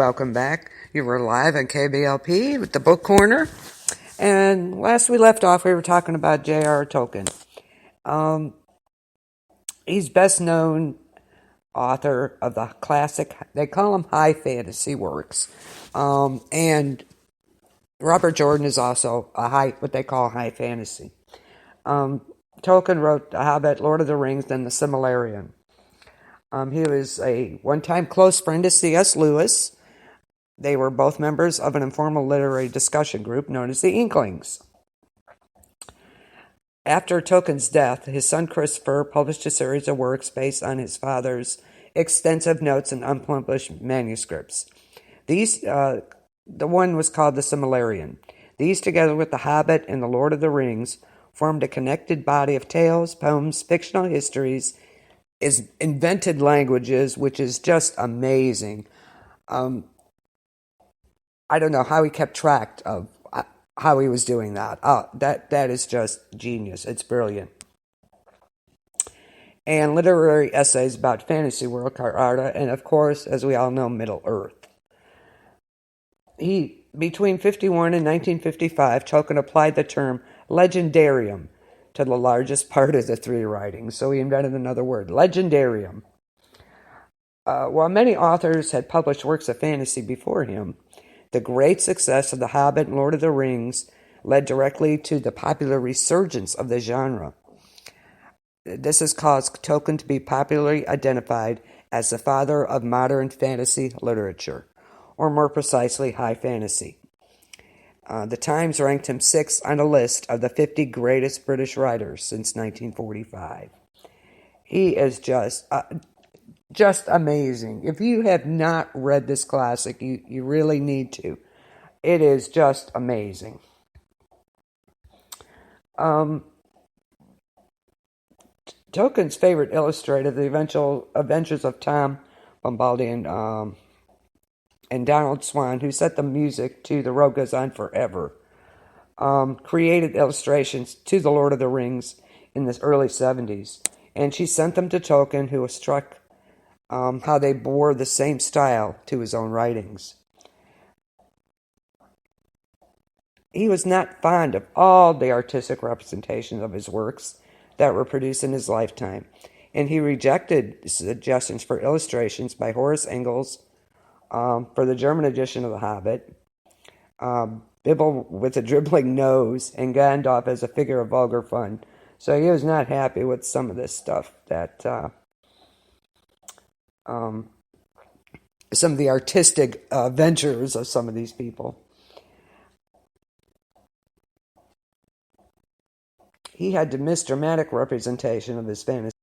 welcome back. You were live on KBLP with the Book Corner. And last we left off, we were talking about J.R.R. Tolkien. He's best known author of the classic, they call them high fantasy works. And Robert Jordan is also what they call high fantasy. Tolkien wrote The Hobbit, Lord of the Rings, and The Silmarillion. He was a one-time close friend to C.S. Lewis. They were both members of an informal literary discussion group known as the Inklings. After Tolkien's death, his son Christopher published a series of works based on his father's extensive notes and unpublished manuscripts. The one was called The Silmarillion. These, together with The Hobbit and The Lord of the Rings, formed a connected body of tales, poems, fictional histories, invented languages, which is just amazing. I don't know how he kept track of how he was doing that. That is just genius. It's brilliant. And literary essays about fantasy world, Carta, and of course, as we all know, Middle Earth. Between 1951 and 1955, Tolkien applied the term legendarium to the largest part of the three writings. So he invented another word, legendarium. While many authors had published works of fantasy before him, the great success of The Hobbit and Lord of the Rings led directly to the popular resurgence of the genre. This has caused Tolkien to be popularly identified as the father of modern fantasy literature, or more precisely, high fantasy. The Times ranked him 6th on a list of the 50 greatest British writers since 1945. He is just amazing. If you have not read this classic, you really need to. It is just amazing. Tolkien's favorite illustrator, the eventual adventures of Tom Bombadil and Donald Swann, who set the music to The Road Goes On Forever, created illustrations to The Lord of the Rings in the early 70s. And she sent them to Tolkien, who was struck how they bore the same style to his own writings. He was not fond of all the artistic representations of his works that were produced in his lifetime, and he rejected suggestions for illustrations by Horace Engels for the German edition of The Hobbit, Bibble with a dribbling nose, and Gandalf as a figure of vulgar fun. So he was not happy with some of this stuff that some of the artistic ventures of some of these people. He had to miss dramatic representation of his fantasy